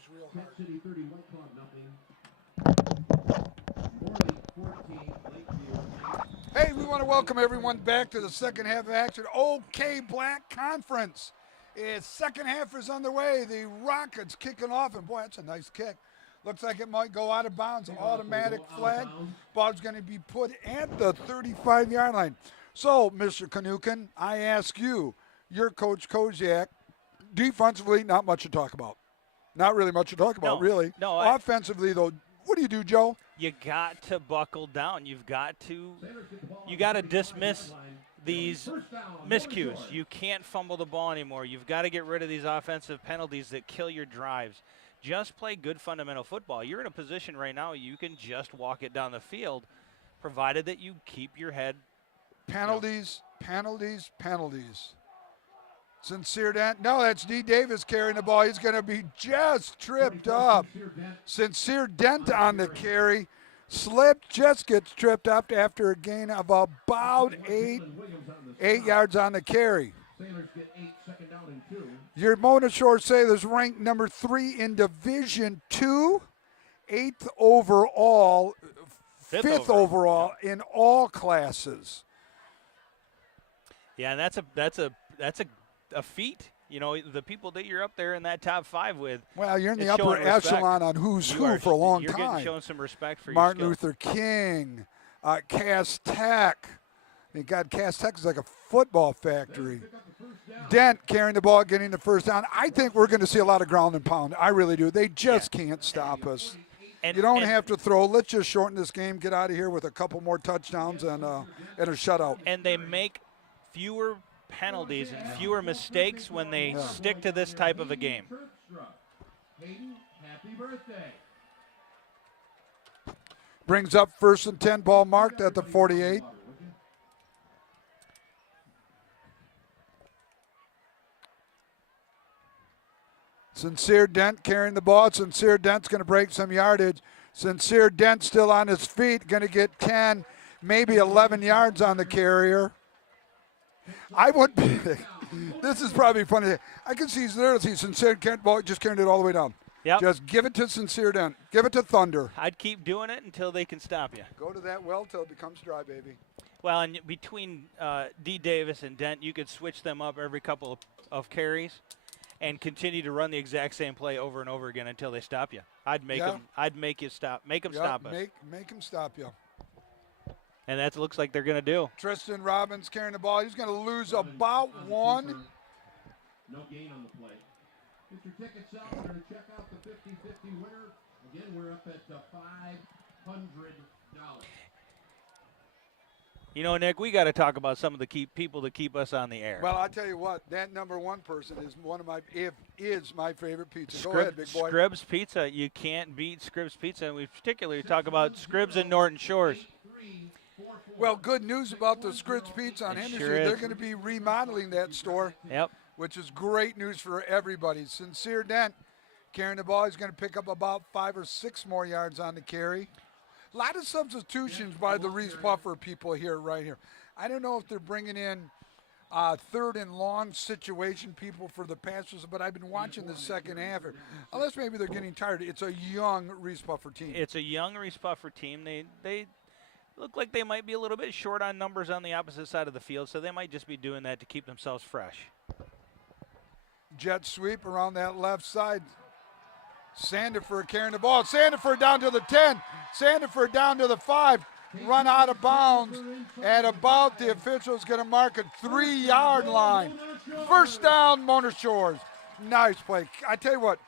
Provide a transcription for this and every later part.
squeeze real hard. City 30, White Cloud nothing. Morley 14, Lakeview. Hey, we want to welcome everyone back to the second half of action. OK Black Conference. Its second half is underway. The Rockets kicking off, and boy, that's a nice kick. Looks like it might go out of bounds. Automatic flag. Ball's going to be put at the 35-yard line. So, Mr. Kanukin, I ask you, your Coach Koziak, defensively, not much to talk about. Not really much to talk about, really. No. Offensively, though, what do you do, Joe? You got to buckle down. You got to dismiss these miscues. You can't fumble the ball anymore. You've got to get rid of these offensive penalties that kill your drives. Just play good fundamental football. You're in a position right now you can just walk it down the field, provided that you keep your head. Penalties. Sincere Dent. No, that's D. Davis carrying the ball. He's going to be just tripped up. Sincere Dent on the carry. Slipped, just gets tripped up after a gain of about 8 yards on the carry. Your Mona Shore Sailors ranked number 3 in Division II, 8th overall, 5th overall in all classes. Yeah, and that's a feat. You know, the people that you're up there in that top 5 with. Well, you're in the upper echelon on who's who for a long time. You're getting shown some respect for Martin your skill. Luther King, Cass Tech. God, Cass Tech is like a football factory. Dent carrying the ball, getting the first down. I think we're going to see a lot of ground and pound. I really do. They just can't stop us. You don't have to throw. Let's just shorten this game, get out of here with a couple more touchdowns and a shutout. And they make fewer penalties and fewer mistakes when they stick to this type of a game. Happy birthday. Brings up 1st and 10, ball marked at the 48. Sincere Dent carrying the ball. Sincere Dent's going to break some yardage. Sincere Dent still on his feet, going to get 10, maybe 11 yards on the carrier. I would be. This is probably funny. I can see Sincere Dent just carrying it all the way down. Yep. Just give it to Sincere Dent. Give it to Thunder. I'd keep doing it until they can stop you. Go to that well till it becomes dry, baby. Well, and between D. Davis and Dent, you could switch them up every couple of carries and continue to run the exact same play over and over again until they stop you. I'd make them. I'd make you stop. Make them stop us. Make them stop you. And that looks like they're going to do. Tristan Robbins carrying the ball. He's going to lose about 1. No gain on the play. Get your tickets out. We're going to check out the 50-50 winner. Again, we're up at $500. You know, Nick, we got to talk about some of the people that keep us on the air. Well, I tell you what, that number 1 person is is my favorite pizza. Go ahead, big boy. Scribbs Pizza. You can't beat Scribbs Pizza, and we particularly talk about Scribbs and Norton Shores. Well, good news about the Scribbs Pizza on Henderson. Sure They're going to be remodeling that store. Yep. Which is great news for everybody. Sincere Dent carrying the ball. He's going to pick up about 5 or 6 more yards on the carry. A lot of substitutions by the Reese Puffer people right here. I don't know if they're bringing in 3rd and long situation people for the passes, but I've been watching the second half. Unless maybe they're getting tired. It's a young Reese Puffer team. It's a young Reese Puffer team. They look like they might be a little bit short on numbers on the opposite side of the field, so they might just be doing that to keep themselves fresh. Jet sweep around that left side. Sandiford carrying the ball. Sandiford down to the 10. Sandiford down to the 5. Run out of bounds at about the official's going to mark a 3-yard line. First down, Mona Shores. Nice play. I tell you what,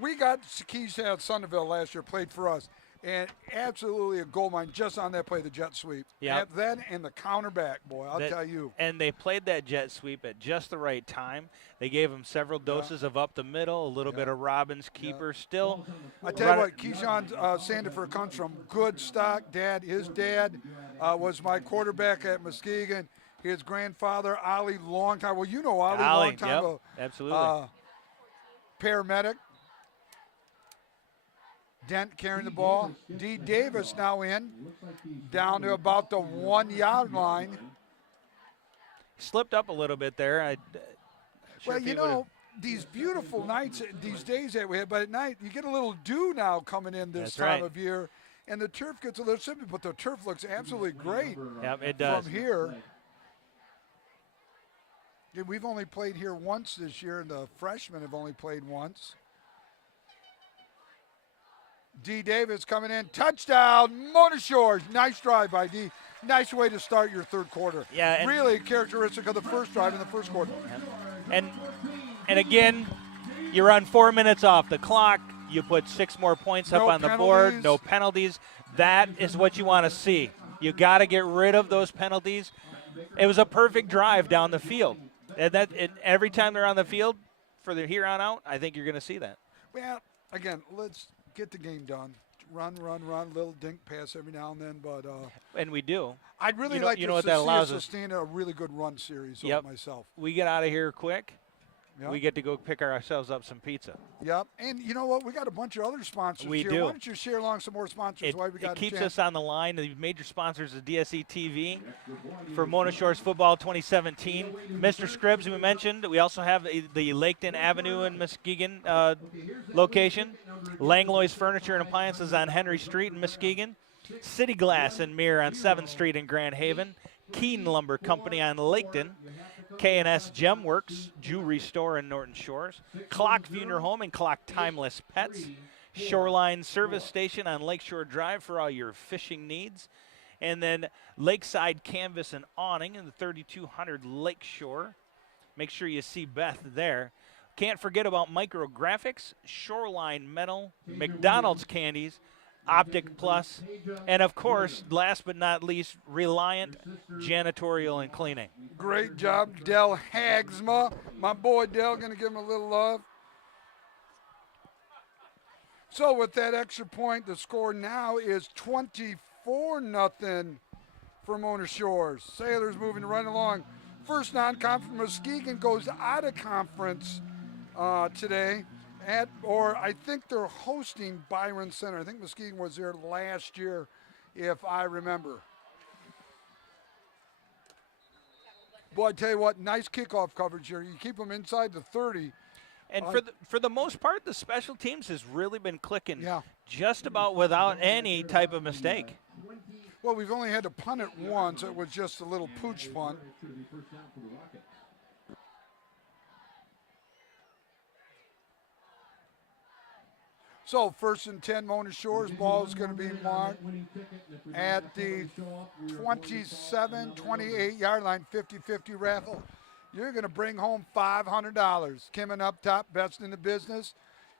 we got Keys at Sunderville last year, played for us. And absolutely a goal mine just on that play, the jet sweep. Yeah. Then and the counter back, boy, I'll tell you. And they played that jet sweep at just the right time. They gave him several doses of up the middle, a little bit of Robbins keeper still. I tell you what, Keyshawn Sandiford comes from good stock. His dad was my quarterback at Muskegon. His grandfather, Ollie, long time. Well, you know Ollie, long time ago. Absolutely. Paramedic. Dent carrying the ball. D. Davis now in, down to about the 1-yard line. Slipped up a little bit there. Well, you know, these beautiful nights these days that we have, but at night you get a little dew now coming in this That's time right. of year, and the turf gets a little simple, but the turf looks absolutely great Yep, it does. from here. Yeah, we've only played here once this year, and the freshmen have only played once. D. Davis coming in, touchdown, Mona Shores. Nice drive by D. Nice way to start your third quarter. Yeah, and- really characteristic of the first drive in the first quarter. And again, you run 4 minutes off the clock. You put 6 more points up No on the board. penalties. No penalties. That is what you want to see. You got to get rid of those penalties. It was a perfect drive down the field. And every time they're on the field, for the here on out, I think you're going to see that. Well, again, let's get the game done. Run, little dink pass every now and then, but And we do. I'd really You know- like you to know what see that us allows us- sustain a really good run series Yep. myself. We get out of here quick. Yep. We get to go pick ourselves up some pizza. Yep. And you know what? We got a bunch of other sponsors We here. do. Why don't you share along some more sponsors while we got It keeps a chance? us on the line. The major sponsors of DSE TV for Mona Shores Football 2017. Mr. Scribbs, we mentioned. We also have the Laketon Avenue in Muskegon location. Langlois Furniture and Appliances on Henry Street in Muskegon. City Glass and Mirror on 7th Street in Grand Haven. Keene Lumber Company on Laketon. K&S Gemworks Jewelry Store in Norton Shores. Clock Funeral Home and Clock Timeless Pets. Shoreline Service Station on Lakeshore Drive for all your fishing needs. And then Lakeside Canvas and Awning in the 3200 Lakeshore. Make sure you see Beth there. Can't forget about Micrographics, Shoreline Metal, McDonald's Candies, Optic Plus, and of course, last but not least, Reliant Janitorial and Cleaning. Great job, Dell Hagsma. My boy Dell, going to give him a little love. So with that extra point, the score now is 24-0 for Mona Shores. Sailors moving right along. First non-conference, Muskegon goes out of conference today. I think they're hosting Byron Center. I think Muskegon was there last year, if I remember. Boy, I tell you what, nice kickoff coverage here. You keep them inside the 30. And for the most part, the special teams has really been clicking Yeah. just about without any type of mistake. Well, we've only had to punt it once. It was just a little pooch punt. So 1st and 10, Mona Shores. Ball is going to be marked at the 27, 28-yard line, 50-50 raffle. You're going to bring home $500. Kimmin up top, best in the business.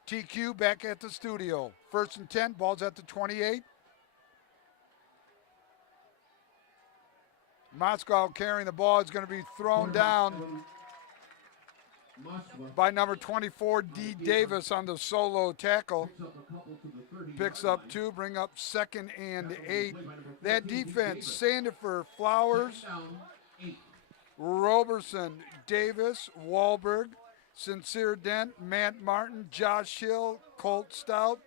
TQ back at the studio. 1st and 10, ball's at the 28. Moscow carrying the ball is going to be thrown down by number 24, D. Davis on the solo tackle. Picks up 2, bring up 2nd and 8. That defense, Sandifer, Flowers, Roberson, Davis, Wahlberg, Sincere Dent, Matt Martin, Josh Hill, Colt Stout,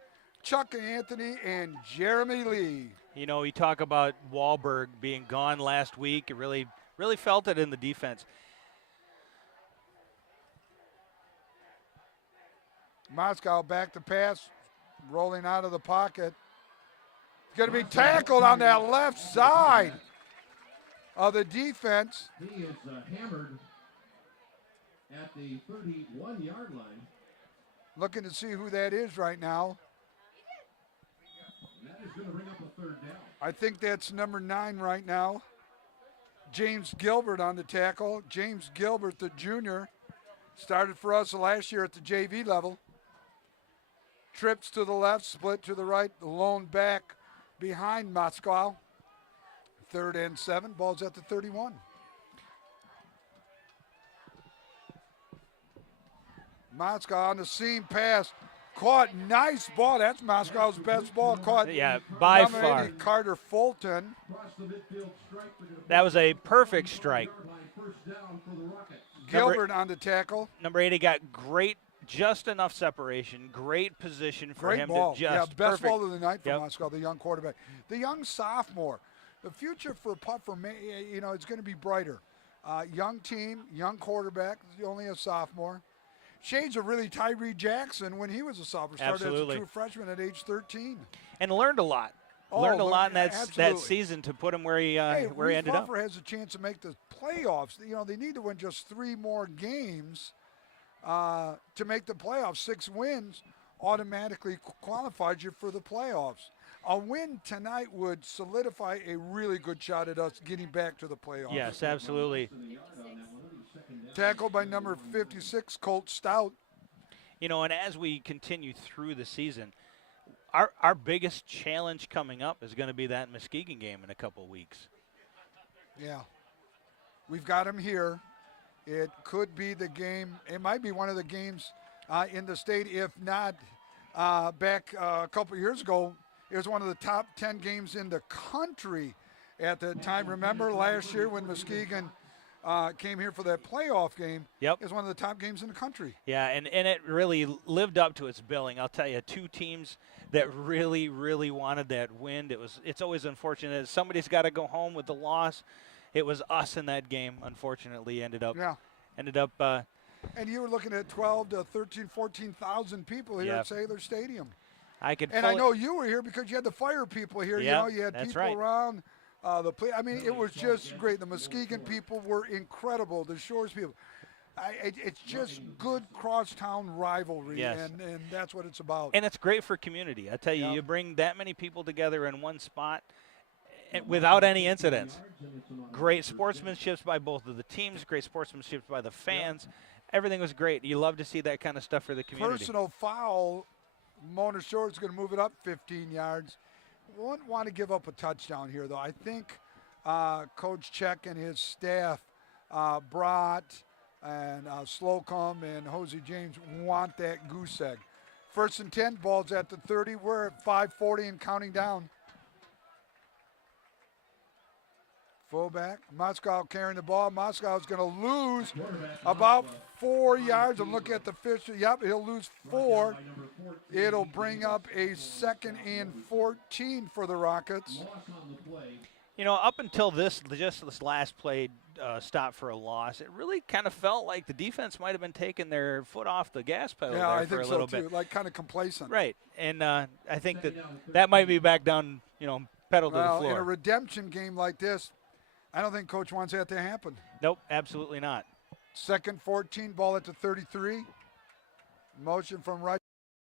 Chuck Anthony, and Jeremy Lee. You know, we talk about Wahlberg being gone last week. It really felt it in the defense. Moscow back to pass, rolling out of the pocket. It's going to be tackled on that left side of the defense. He is hammered at the 31-yard line. Looking to see who that is right now. And that is going to bring up a 3rd down. I think that's number 9 right now. James Gilbert on the tackle. James Gilbert, the junior, started for us last year at the JV level. Trips to the left, split to the right, the lone back behind Moscow. 3rd and 7, ball's at the 31. Moscow on the seam pass, caught, nice ball. That's Moscow's best ball, caught. Yeah, by number far. 80, Carter Fulton. Across the midfield strike. That was a perfect strike. First down for the Rockets. Gilbert on the tackle. Number 80 got just enough separation, great position for Great him ball. to just Yeah, best perfect. ball of the night for Yep. Moscow, the young quarterback. The young sophomore. The future for Puffer, it's going to be brighter. Young team, young quarterback, only a sophomore. shades of really Tyree Jackson when he was a sophomore. Started Absolutely. as a true freshman at age 13. And learned a lot. Oh, Learned a lot in that absolutely. season to put him where he Hey, where he Reese ended up. Buffer has a chance to make the playoffs. You know, they need to win just 3 more games to make the playoffs. 6 wins automatically qualifies you for the playoffs. A win tonight would solidify a really good shot at us getting back to the playoffs. Yes, absolutely. Tackled by number 56, Colt Stout. You know, and as we continue through the season, our biggest challenge coming up is going to be that Muskegon game in a couple weeks. Yeah. We've got him here. It could be the game. It might be one of the games in the state, if not back a couple years ago. It was one of the top 10 games in the country at the time. Remember last year when Muskegon came here for that playoff game? Yep. It was one of the top games in the country. Yeah, and it really lived up to its billing. I'll tell you, 2 teams that really, really wanted that win. It's always unfortunate. Somebody's got to go home with the loss. It was us in that game, unfortunately, ended up. And you were looking at 12 to 13, 14,000 people here at Sailor Stadium. I know you were here because you had the fire people here. Yep, You had people around the play. I mean, it was just great. The Muskegon people were incredible. The Shores people. It's just good crosstown rivalry, and that's what it's about. And it's great for community. I tell you, you bring that many people together in one spot without any incidents. Great sportsmanship by both of the teams, great sportsmanship by the fans. Everything was great. You love to see that kind of stuff for the community. Personal foul. Mona Shores is going to move it up 15 yards. Wouldn't want to give up a touchdown here, though. I think Coach Check and his staff, Brott and Slocum and Hosey James, want that goose egg. 1st and 10, ball's at the 30. We're at 5:40 and counting down. Fullback, Moscow carrying the ball. Moscow's going to lose about 4 yards. And look at the Fisher. Yep, he'll lose 4. It'll bring up a 2nd and 14 for the Rockets. You know, up until this last play stop for a loss, it really kind of felt like the defense might have been taking their foot off the gas pedal there for a little bit. Like kind of complacent. Right, and I think that might be back down, pedal to the floor. In a redemption game like this, I don't think Coach wants that to happen. Nope, absolutely not. 2nd 14, ball at the 33. Motion from right.